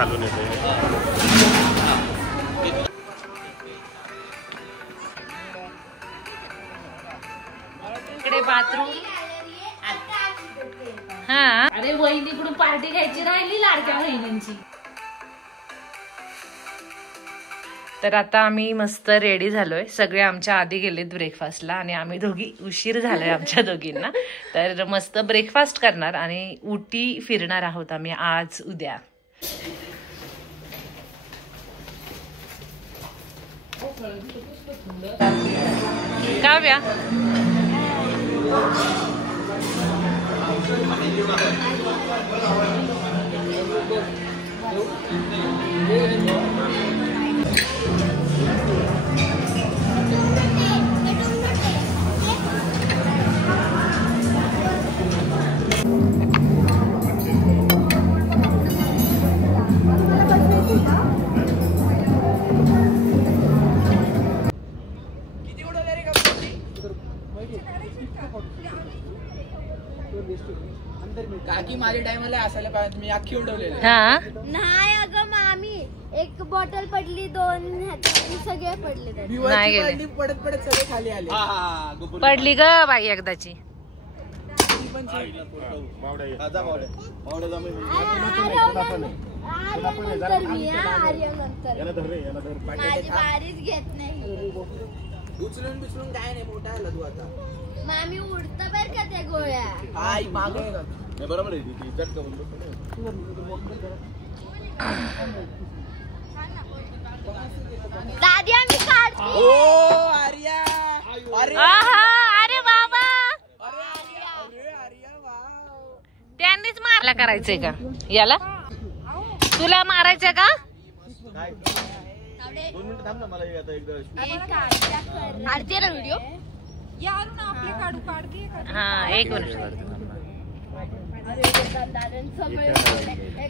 खालून येते. इकडे बाथरूम. हा अरे वहिनीकडून पार्टी घ्यायची राहिली लाडक्या बहिणींची. तर आता आम्ही मस्त रेडी झालोय. सगळे आमच्या आधी गेलेत ब्रेकफास्टला आणि आम्ही दोघी उशीर झालोय आमच्या दोघींना. तर मस्त ब्रेकफास्ट करणार आणि उटी फिरणार आहोत आम्ही आज उद्या. काव्या काकी माझ्या टाइमला असायला पाहिजे. मी अख्खी उडवलेली. हा नाही अगं मामी एक बॉटल पडली, दोन सगळे पडले. नाही गेले. पडत पडत सगळे खाली आले. पडली ग बाई एकदाची. माझी बारीच घेत नाही. उचलून बिचलून काय नाही. मोठा आला तू आता. मामी उडत बर का त्या गोळ्या. आई मागे बरोबर आहे. दादी आम्ही काढतो. ओ आर्या. अरे अरे बाबा आर्या वाव. त्यांनीच मारला करायचंय का याला? तुला मारायचंय का? 2 मिनिटं थांब ना. मला आता एकदा काढते ना व्हिडिओ. हा 1 मिनिट.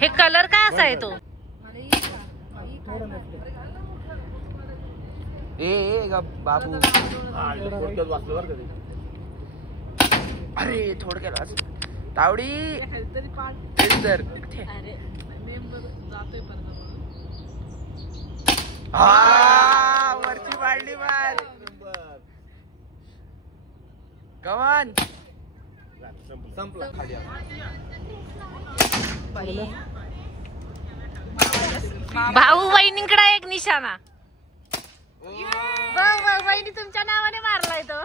हे कलर काय असा आहे तो? ए बाबू. थोडक्यात वाचलं बरं का ते. अरे थोडक्यात वाच. तावडी तर वरची पाडली मार. कमान संपला. खाली भाऊ बहिणींकडे एक निशाणा. बहिणी तुमच्या नावाने मारलाय तो.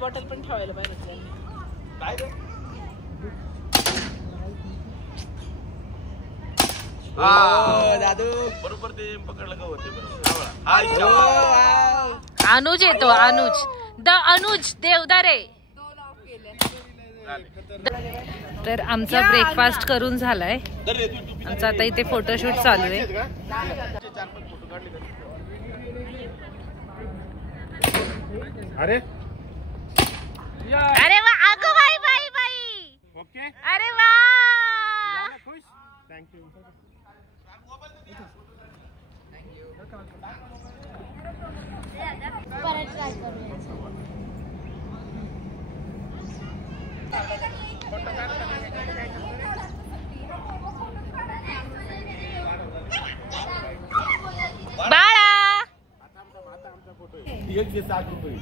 बॉटल पण ठेवायला पाहिजे. दादू बरोबर ते पकडलं का होते. अनुज येतो. अनुज द अनुज देवदारे. तर आमचा ब्रेकफास्ट करून झालाय. आमचा आता इथे फोटोशूट चालू आहे. अरे अरे वा अगं बाई बाई बाई. ओके. अरे वा खुश. थँक्यू. परत ट्राय करूया. बाळा 160 रुपये.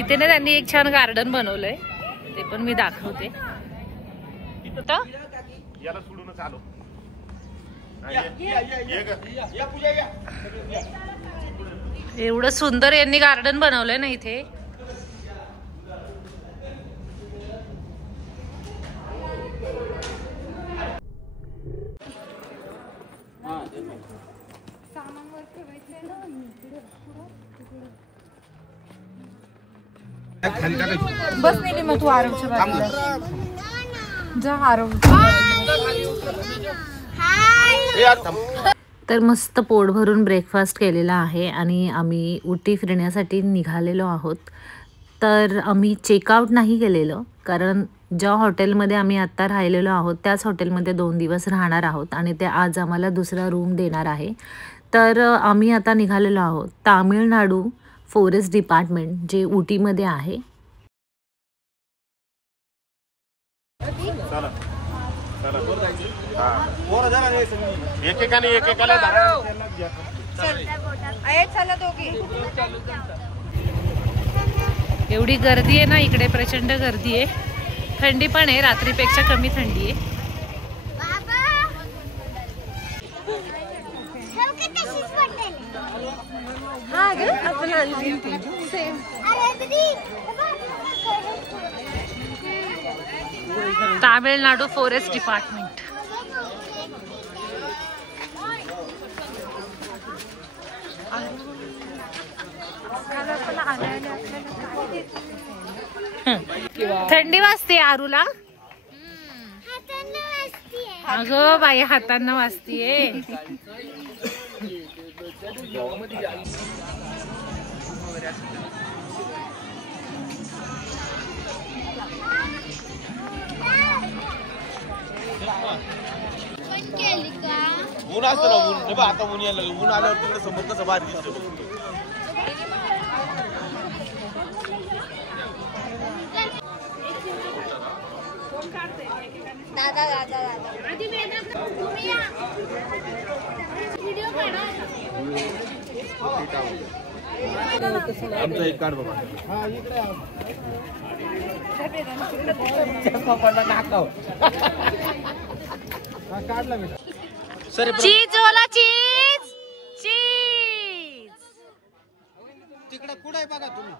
इथे ना त्यांनी एक छान गार्डन बनवलंय. ते पण मी दाखवते. याला सोडूनच आलो. एवढं सुंदर यांनी गार्डन बनवलंय ना इथे. बसलेली मग तू आरवच्या बाजूला जा. आरव तर मस्त पोट भरून ब्रेकफास्ट केलेला आहे आणि आम्ही उटी फिरण्यासाठी निघालेलो आहोत. तर आम्ही चेकआउट नाही केलेलं कारण ज्या हॉटेलमध्ये आम्ही आत्ता राहिलेलो आहोत त्याच हॉटेलमध्ये 2 दिवस राहणार आहोत आणि ते आज आम्हाला दुसरा रूम देणार आहे. तर आम्ही आता निघालेलो आहोत तामिळनाडू फॉरेस्ट डिपार्टमेंट जे उटीमध्ये आहे एकेकाने एकेकाला धरा. चला दोघी. एवढी गर्दी आहे ना इकडे, प्रचंड गर्दी आहे. थंडी पण आहे, रात्रीपेक्षा कमी थंडी आहे. Tamil Nadu forest department. थंडी वाजते आरूला. अगं बाई, हातांना वाजतीये. ऊन असतं ना, ऊन हे बघ आता ऊन यायला लागलं. ऊन आल्यावर तिकडे समोर कसं बाहेर दिसतो. दादा दादा दादा आमचा एक कार्ड बघा. चीज वाला चीज चीज. तिकडे कुठे बघा तुम्ही.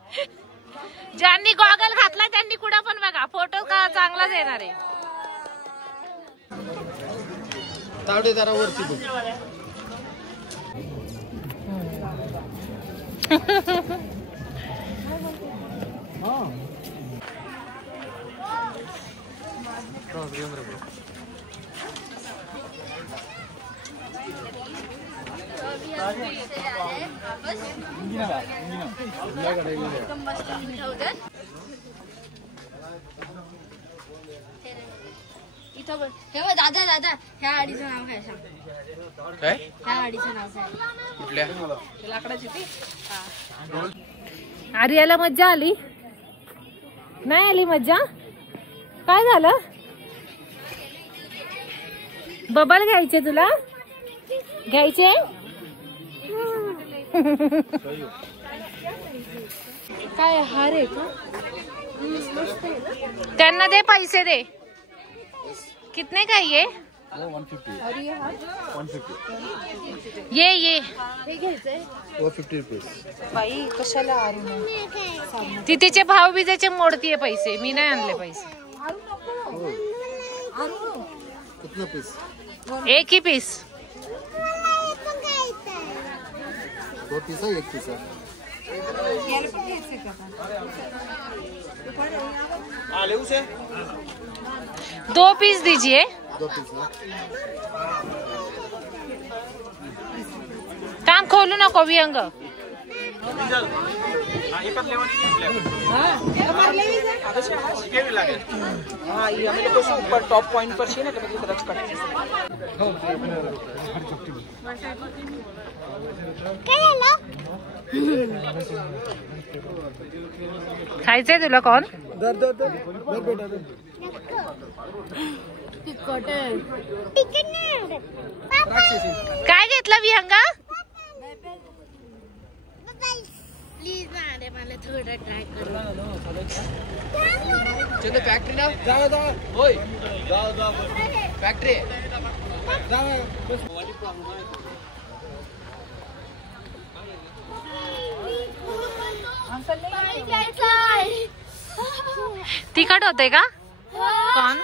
ज्यांनी गॉगल घातला त्यांनी कुठं पण बघा, फोटो का चांगलाच येणार आहे. तावडे जरा वरती बघ. हे बघ दादा दादा, ह्या गाडीचं नाव काय सांग. काय ह्या गाडीचं नाव काय. कुठल्या लाकडाची ती. आर्याला मज्जा आली नाही आली मज्जा. काय झालं? बबल घ्यायचे तुला? घ्यायचे? काय हार आहे का? त्यांना दे, पैसे दे. कितने का ये? 150. ये हे घ्यायचंय 450 रुपये. बाई, कशाला आरू. ती तिचे भाव बिजेचे मोडतीये पैसे. मी नाही आणले पैसे. कितना पीस? एक ही पीस. 2 पीस है, 1 पीस है. याला पण घ्यायचंय का? आले उसे 2 पीस दीजिए. 2 पीस ना. काम खोलू नको विहंग. टॉप पॉइंट पर છે ને તો બધી તરફ કટ. खायचंय तुला? कोण? काय घेतलं विहंगा? प्लीज ना रे, मला थोडं ट्राय करू. चलो फॅक्टरी ना. जाओ होय. जाओ फॅक्टरी. तिखट होते का? कोण?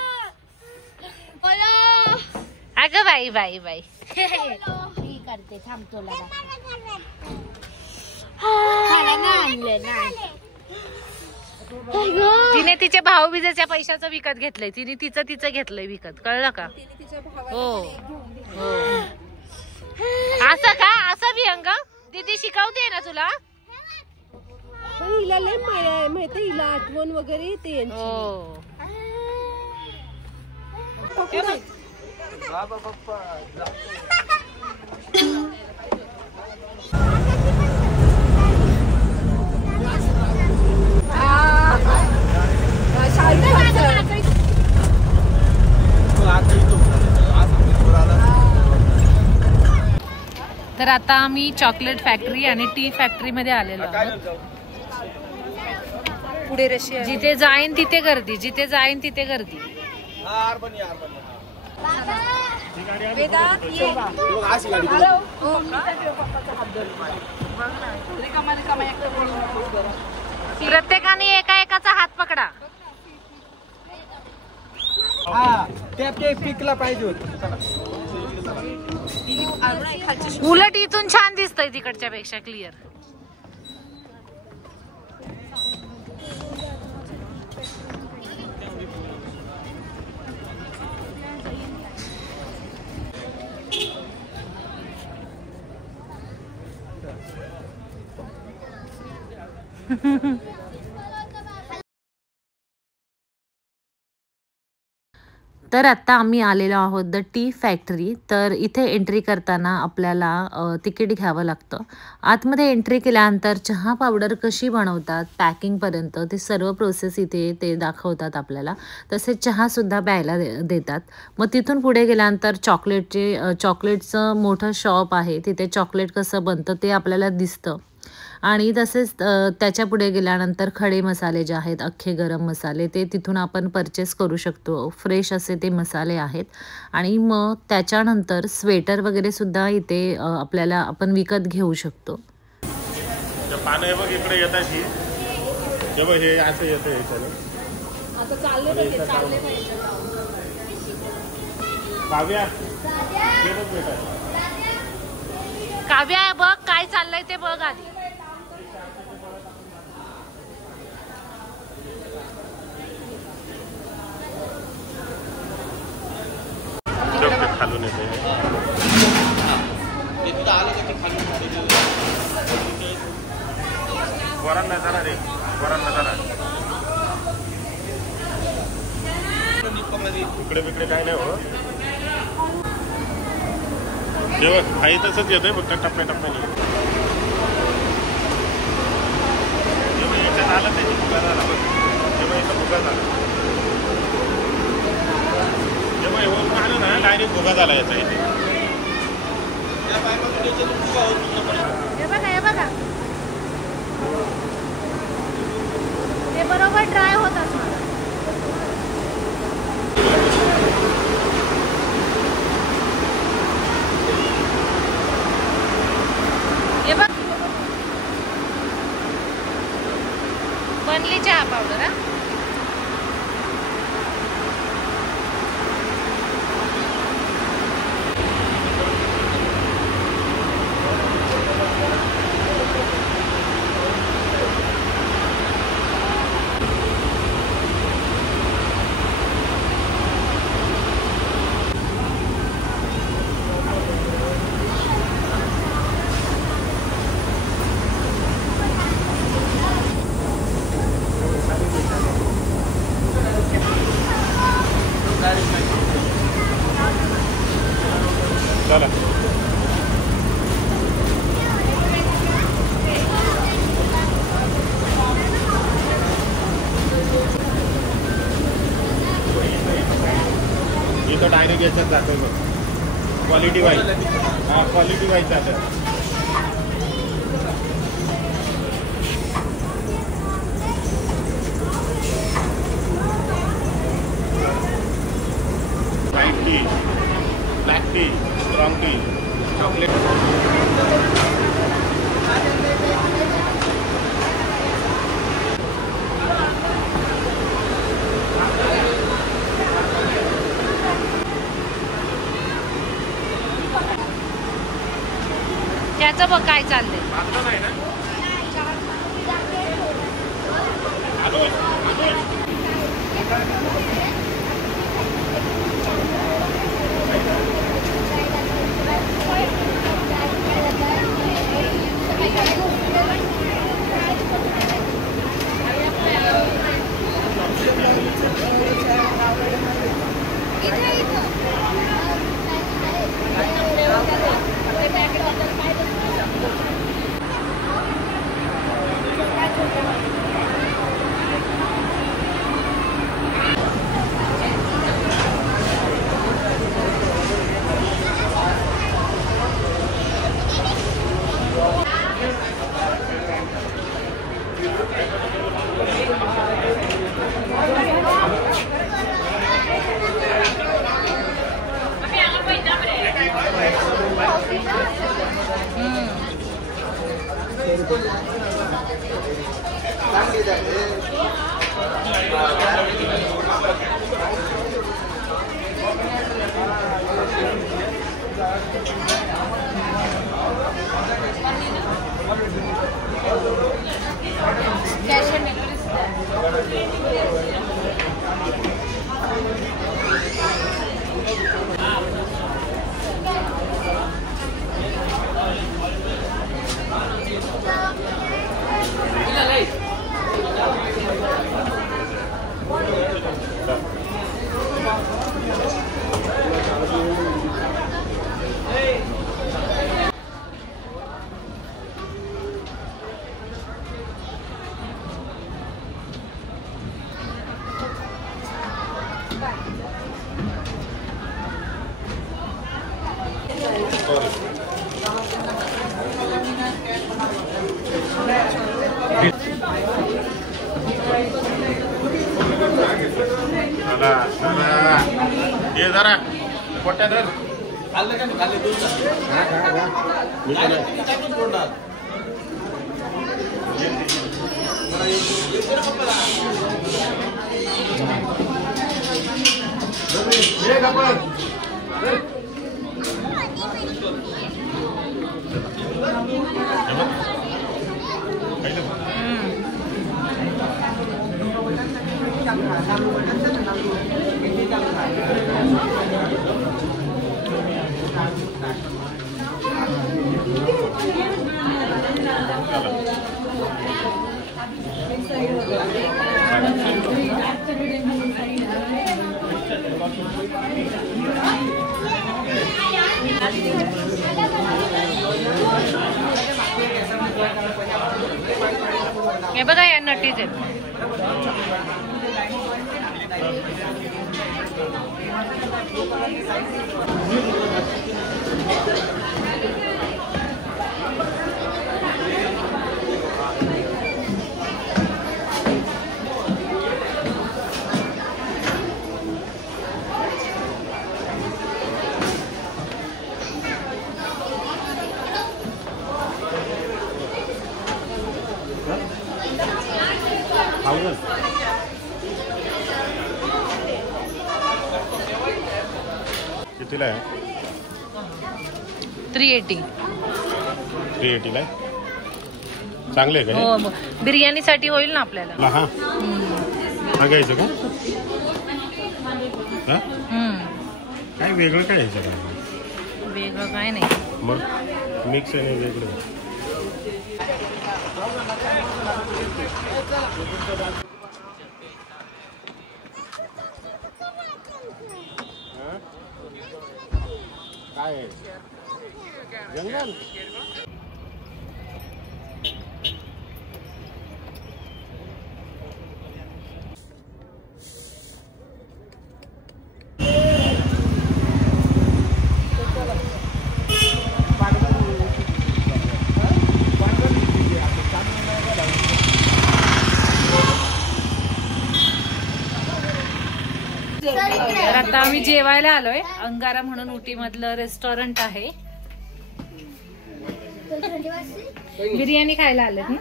अगं बाई बाई बाई. मी करते, थांब तुला खायला नाही आणले ना. तिने तिचे भाऊ बिजेच्या पैशाचं विकत घेतलंय. तिने तिचं घेतलंय विकत. कळलं का? हो हो. असं का? असं विहंग दीदी शिकवते ना तुला. हिला लय माहिती, हिला आठवण वगैरे येते. हो. तर आता आम्ही चॉकलेट फॅक्टरी आणि टी फॅक्टरी मध्ये आलेलो आहोत. पुढे रशिया जिथे जाईन तिथे गर्दी, जिथे जाईन तिथे गर्दी. वेदांत ये. प्रत्येकाने एका एकाचा हात पकडा. ते पिकला पाहिजे होत. उलट इथून छान दिसतंय तिकडच्या पेक्षा क्लिअर. तर आत्ता आम्ही आलेलो आहोत द टी फॅक्टरी. तर इथे एंट्री करताना आपल्याला तिकीट घ्यावं लागतं. आतमध्ये एंट्री केल्यानंतर चहा पावडर कशी बनवतात पॅकिंगपर्यंत ते सर्व प्रोसेस इथे ते दाखवतात आपल्याला. तसेच चहासुद्धा प्यायला देतात. मग तिथून पुढे गेल्यानंतर चॉकलेटचं मोठं शॉप आहे. तिथे चॉकलेट कसं बनतं ते आपल्याला दिसतं. आणि तसेच त्याच्या पुढे गेल्यानंतर खडे मसाले जे आहेत, अख्खे गरम मसाले, ते तिथून आपण परचेस करू शकतो. फ्रेश असे ते मसाले आहेत. आणि मग त्याच्यानंतर स्वेटर वगैरे सुद्धा इथे आपल्याला आपण विकत घेऊ शकतो. पानं बघ इकडे येत अशी, हे असं येतं याच्यानं. काव्या बघ काय चाललंय ते बघ आधी. खालून येते वरांना जाणार रे, वरांना जाणार. इकडे बिकडे काय नाही हो. जेव्हा आई तसंच येतोय फक्त टप्प्याटप्प्याने. जेव्हा याच्यात आलं त्याची भुगा झाला बघ. जेव्हा याचा भुगा झाला, जेव्हा एवढं आलं ना डायरेक्ट भुगा झाला याचा इथे. हे बघा ते बरोबर ड्राय होत असणार. हे बघ बनली चहा पावडर. हा चला इथं डायरेक्ट याच्यात जातोय बघ. Quality wise. हा क्वालिटी वाईज जातं. White T, black tea, strong T, chocolate. त्याचं बघ काय चाललंय. नाही ना ये जरा पोट्या धर खाल्लं का खाल्ले दूध मी पण हे बघा या नटीज आहेत. कितीला आहे? 380. 380 ला चांगले आहे का? हो, बिर्याणीसाठी होईल ना आपल्याला. हा हा घ्यायचं का? हा काय वेगळं काय ह्याच्यात? वेगळं काय नाही, मग मिक्स आहे नाही वेगळं. काय जंगल तर आता आम्ही जेवायला आलोय. अंगारा म्हणून उटी मधलं रेस्टॉरंट आहे. बिर्याणी खायला आले ना.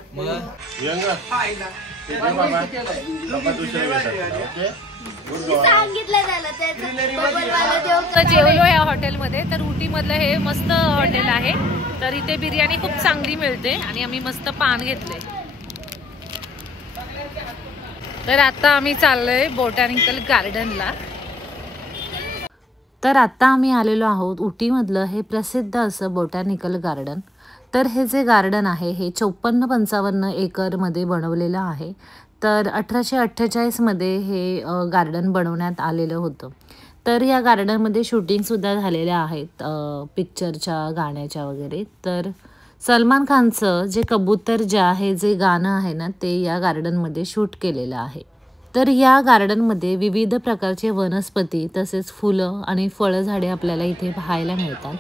जेवलो या हॉटेलमध्ये. तर उटी मधलं हे मस्त हॉटेल आहे. तर इथे बिर्याणी खूप चांगली मिळते आणि आम्ही मस्त पान घेतले. तर आता आम्ही चाललोय बोटॅनिकल गार्डनला. तर आता आम्ही आलेलो आहोत उटीमधलं हे प्रसिद्ध असं बोटॅनिकल गार्डन. तर हे जे गार्डन आहे हे 54-55 एकरमध्ये बनवलेलं आहे. तर 1848मध्ये हे गार्डन बनवण्यात आलेलं होतं. तर या गार्डनमध्ये शूटिंगसुद्धा झालेल्या आहेत पिक्चरच्या, गाण्याच्या वगैरे. तर सलमान खानचं जे कबूतर जा हे जे गाणं आहे ना ते या गार्डनमध्ये शूट केलेलं आहे. तर या गार्डनमध्ये विविध प्रकारचे वनस्पती तसेच फुलं आणि फळझाडे आपल्याला इथे पाहायला मिळतात.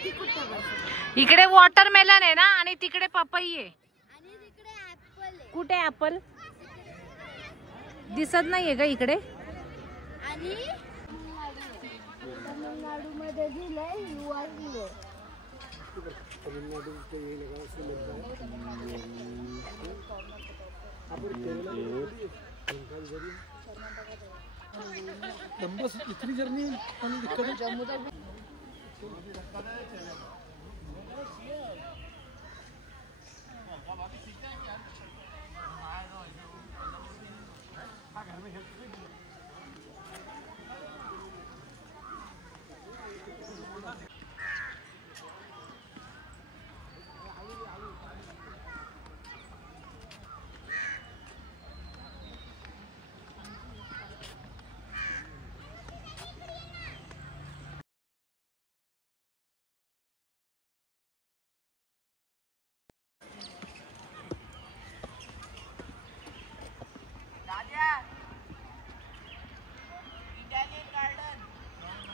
वरती कुठं बसू? इकडे वॉटरमेलन आहे ना आणि तिकडे पपई आहे. आणि तिकडे ऍपल आहे. कुठे ऍपल दिसत नाहीये का इकडे? आणि तमिळनाडू मध्ये दिलंय युवा दिलंय. इतनी जर्नी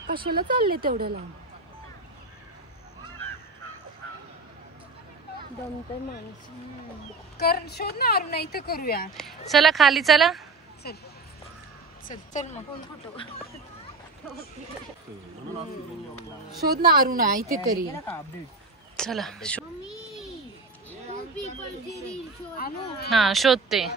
कशाला चालले तेवढ्या लांब? दमतंय माणूस. कर शोध ना अरुणा, इथं करूया. चला खाली चला. चल चल चल मग शोध ना अरुणा, इथे तरी. चला हा शोधते.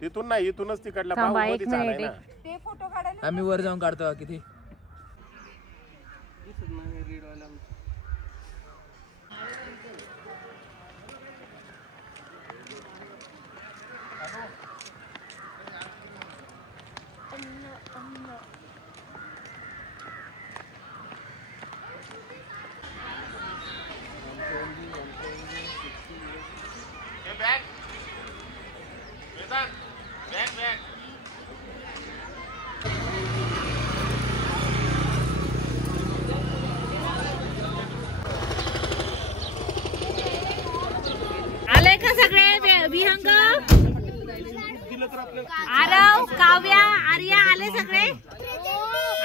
तिथून नाही, इथूनच तिकडला थांबा, भाऊ एक मध्ये चालाय मिनिट, ना. ते फोटो काढायला आम्ही वर जाऊन काढतो किती. आले का सगळे विहंग? आरव, काव्या, आर्या आले सगळे?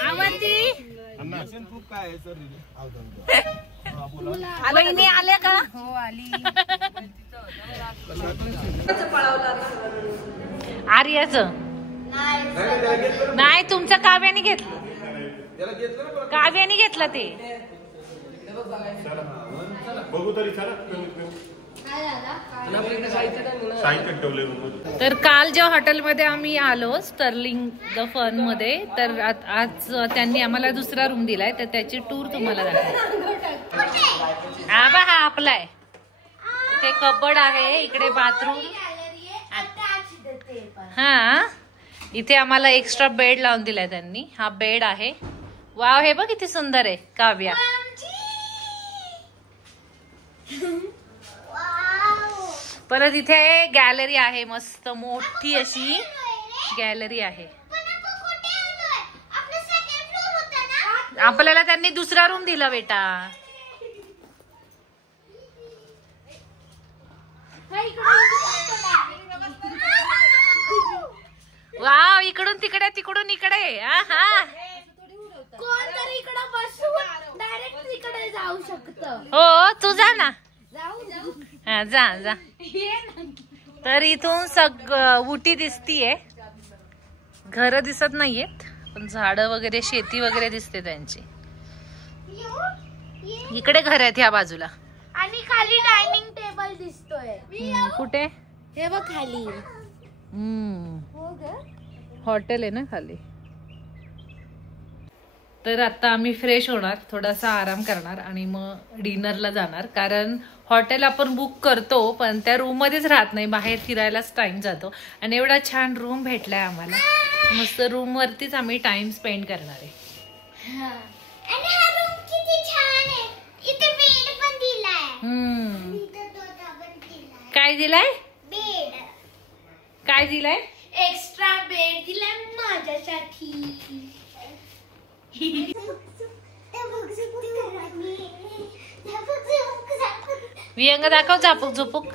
आवडती वहिनी आले का? हो आली. आर्याच नाही, तुमचं काव्याने घेतलं. काव्याने घेतलं ते. बघू तरी चला. साहित्य ठेवले. तर काल ज्या हॉटेलमध्ये आम्ही आलो स्टर्लिंग द फन मध्ये, तर आज त्यांनी आम्हाला दुसरा रूम दिलाय, तर त्याची टूर तुम्हाला दाखवते. हा आपला आहे. ते कबड आहे, इकडे बाथरूम. हा इथे आम्हाला एक्स्ट्रा बेड लावून दिलाय त्यांनी. हा बेड आहे. वाव, हे बघ किती सुंदर आहे काव्या. परत इथे गॅलरी आहे, मस्त मोठी अशी गॅलरी आहे. आपल्याला त्यांनी दुसरा रूम दिला बेटा. वाव, इकडून तिकडे तिकडून इकडे. हा कोणतरी इकडे बसून डायरेक्ट तिकडे जाऊ शकतं. हो, तू जा ना. जाऊ हा जा जा. तर इथून उटी दिसतीये. घर दिसत नाहीयेत, पण झाडं वगैरे, शेती वगैरे दिसते त्यांची. इकडे घर आहेत ह्या बाजूला. आणि खाली डायनिंग टेबल दिसतोय. कुठे? हे बघ खाली. हॉटेल आहे ना खाली. तर आता आम्ही फ्रेश होणार, थोडासा आराम करणार आणि मग डिनरला जाणार. कारण हॉटेल आपण बुक करतो पण त्या रूम मध्येच राहत नाही, बाहेर फिरायलाच टाइम जातो. आणि एवढा छान रूम भेटलाय आम्हाला, मस्त रूम वरतीच आम्ही टाइम स्पेंड करणार आहे. आणि हा रूम किती छान आहे. इथे बेड पण दिलाय. काय दिलाय? बेड. काय दिलाय? एक्स्ट्रा बेड दिलाय माझ्यासाठी. विहंग दाखव, झापूक झुपूक.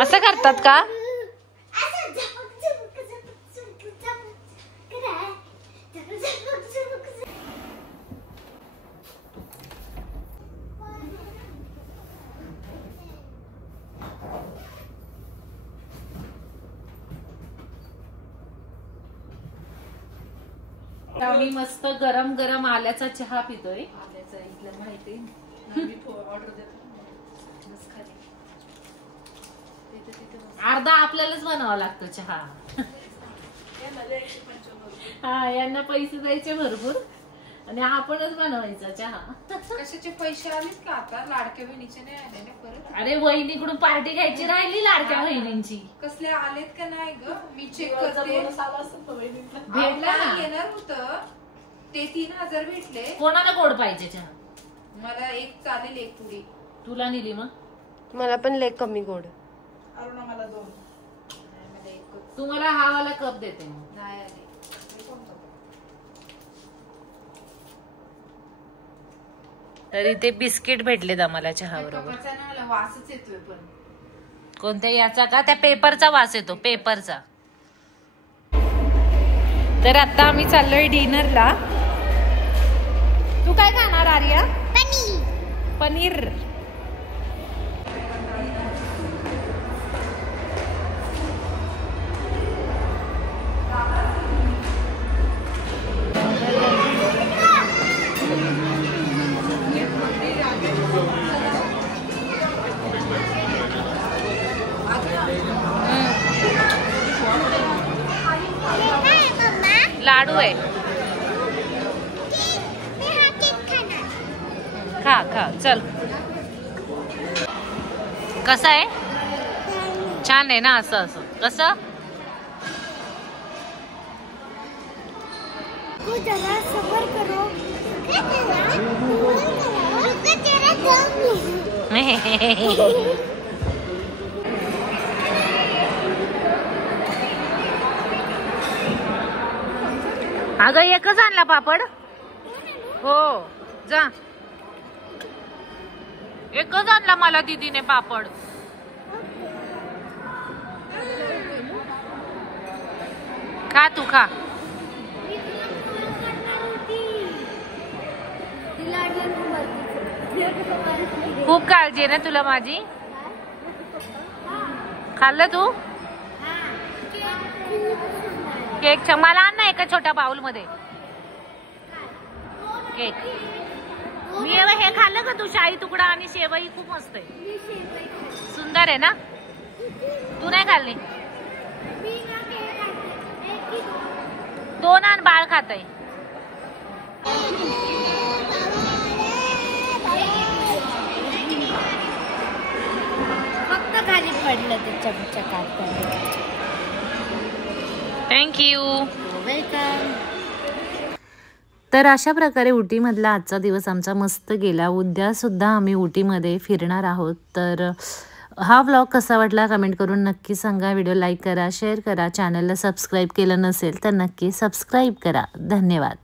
असं करतात का? आता आम्ही मस्त गरम गरम आल्याचा चहा पितोय. अर्धा आपल्यालाच बनावा लागतो चहा. हा, यांना पैसे द्यायचे भरपूर आणि आपणच बनवायचा चहा. कशाचे पैसे आलेत का आता? लाडक्या बहिणीचे नाही आले ना परत? अरे वहिनीकडून पार्टी घ्यायची राहिली लाडक्या बहिणींची. कसले आलेत का नाही ग? मी चेक करते. भेटला ना. येणार होत ते 3000 भेटले. कोणाला गोड पाहिजे चहा? मला एक चालेल, एक पुडी. तुला नेली मग? मला पण लय कमी गोड. मला 2. मला एकच. तुम्हाला हा वाला कप देते मग. नाही आले. तरी ते बिस्किट भेटलेत आम्हाला चहा बरोबर. कपाचा ना मला वासच येतोय पण. कोणत्या याचा का? त्या पेपरचा वास येतो, पेपरचा. तर आता आम्ही चाललोय डिनरला. तू काय खाणार आर्या? पनीर. लाडू आहे. खा खा चल. कसं आहे? छान आहे ना? असं असं कसं? जरा सबर करो. अगं एकच आणला पापड? हो जा. एकच आणला मला दीदीने पापड. खा तू खा. खूप काळजी आहे ना तुला माझी? खाल्लं तू? केक मला आण ना एका छोट्या बाउल मध्ये केक. मी हे खाल्लं का तू? शाही तुकडा आणि शेवई खूप मस्त आहे, सुंदर आहे ना? तू नाही खाल्ली? 2 आण, बाळ खात आहे. फक्त खाली पडलं ते चमचकात. थँक्यू. वेलकम. तर अशा प्रकारे उटीमधला आजचा दिवस आमचा मस्त गेला. उद्यासुद्धा आम्ही उटीमध्ये फिरणार आहोत. तर हा व्लॉग कसा वाटला कमेंट करून नक्की सांगा. व्हिडिओ लाईक करा, शेअर करा. चॅनलला सबस्क्राईब केलं नसेल तर नक्की सबस्क्राईब करा. धन्यवाद.